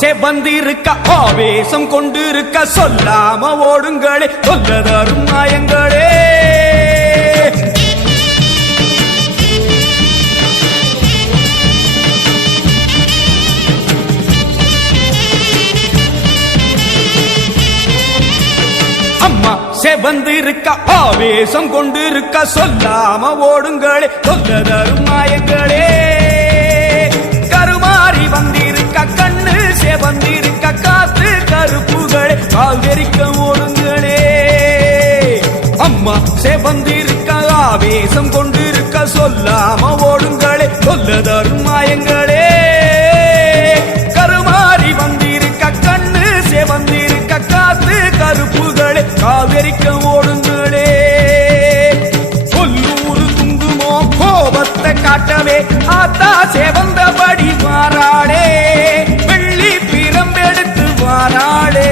செவந்திருக்க ஆவேசம் கொண்டிருக்க சொல்லாம ஓடுங்களே சொல்லதரும் மாயங்களே. அம்மா செவந்திருக்க ஆவேசம் கொண்டிருக்க சொல்லாம ஓடுங்களே சொல்லதரும் மாயங்களே. கருமாறி வந்திருக்க கண்ணு செவந்திருக்க காத்து கருப்புகளே கால்வெறிக்க ஓடுங்களே. அம்மா செவந்திருக்க ஆவேசம் கொண்டிருக்க சொல்லாம ஓடுங்களே சொல்லதரும் மாயங்களே. கருமாறி வந்திருக்க கண்ணு செவந்திருக்க காத்து கருப்புகளே கால்வெறிக்க ஓடுங்களே. கொல்லூரு குங்குமோ கோபத்தை காட்டவே ஆத்தா செவந்தபடி மாறாளே வெள்ளி பிரம்பெடுத்து மாறாளே.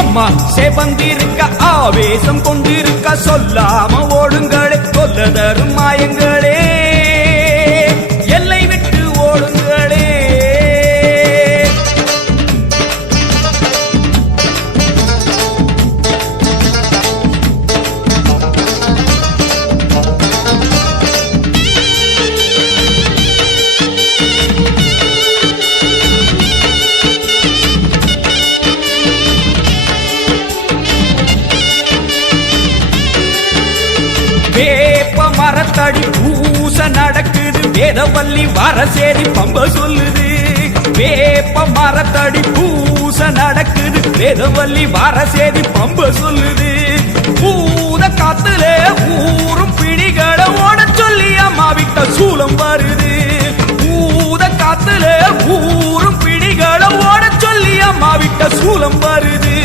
அம்மா செவந்திருக்க ஆவேசம் கொண்டிருக்க சொல்லாம ஓடுங்களே சொல்லதரும் மாயங்களே. எல்லை விட்டு ஓடுங்களே. வேப்ப மரத்தடி பூச நடக்குது வேதவல்லி வரசேரி பம்ப சொல்லுது. வேப்ப மரத்தடி பூச நடக்குது வேதவல்லி வரசேரி பம்ப சொல்லுது. பூத காத்துல ஊரும் பிடிகளை ஓட சொல்லி அம்மா விட்ட சூலம் வருது. பூத காத்துல ஊரும் பிடிகளை ஓட சொல்லி அம்மா விட்ட சூலம் வருது.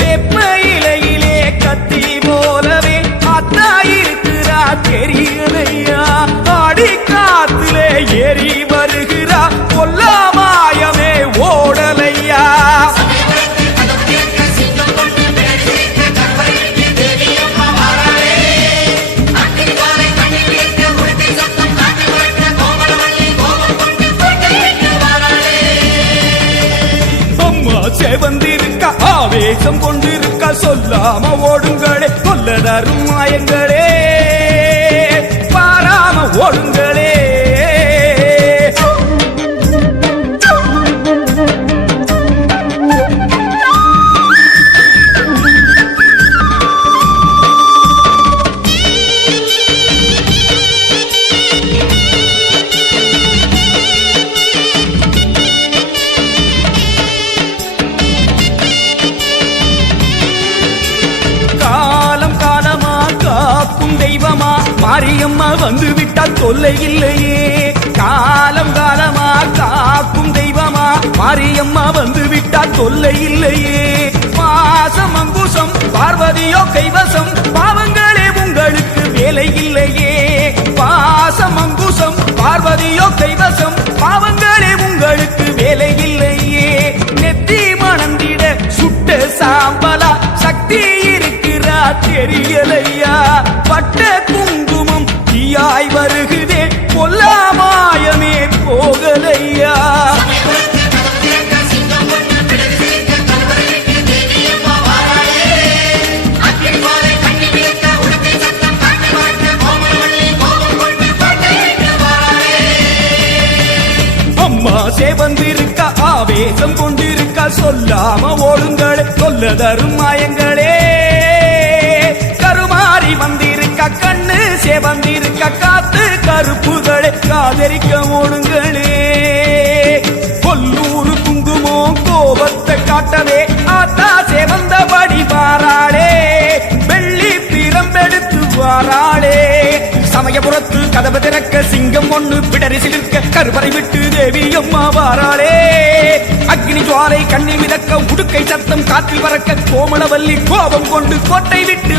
வேப்ப இலையிலே கத்தி போலவே அத்தா இருக்கிறா தெரியலையா ஆடி காத்திலே ஏறி வருகிறா கொல்லாமாயமே ஓடலையா. அம்மா செவந்திருக்க ஆவேசம் கொண்டிருக்க சொல்லாம ஓடுங்களே சொல்லதரும் மாயங்களே. பாராம ஓடுங்களே. தெய்வமா மாரியம்மா வந்து விட்டா தொல்லை இல்லையே. காலம் காலமா காக்கும் தெய்வமா மாரியம்மா வந்து விட்டா தொல்லை இல்லையே. பாசம் அங்குசம் பார்வதியோ கைவசம் பாவங்களே உங்களுக்கு வேலை இல்லையே. பாசம் அங்குசம் பார்வதியோ கைவசம் பாவங்களே உங்களுக்கு வேலை இல்லையே. நெத்தி மணந்திட சுட்ட சாம்பலா சக்தி இருக்கிறா தெரியலையா. பட்ட குங்குமம் தீயாய் வருகுதே கொல்லாமாயமே போகலையா. அம்மா செவந்திருக்க ஆவேசம் கொண்டிருக்க சொல்லாம ஓடுங்களே சொல்லதரும் மாயங்களே. கருமாறி வந்திருக்க கண்ணு செவந்திருக்க காத்து கருப்புகளே காதரிக்க ஓடுங்களே. கொல்லூரு குங்குமோ கோபத்தை காட்டவே ஆத்தா செவந்தபடி வாராளே வெள்ளி பிரம்பெடுத்து வாராளே. சமயபுரத்து கதவு திறக்க சிங்கம் ஒண்ணு பிடரி சிலிர்க்க கருவறை விட்டு தேவி அம்மா வாராளே. அக்னி ஜுவாலை கண்ணி மிதக்க உடுக்கை சத்தம் காற்றில் பறக்க கோமளவல்லி கோபம் கொண்டு கோட்டை விட்டு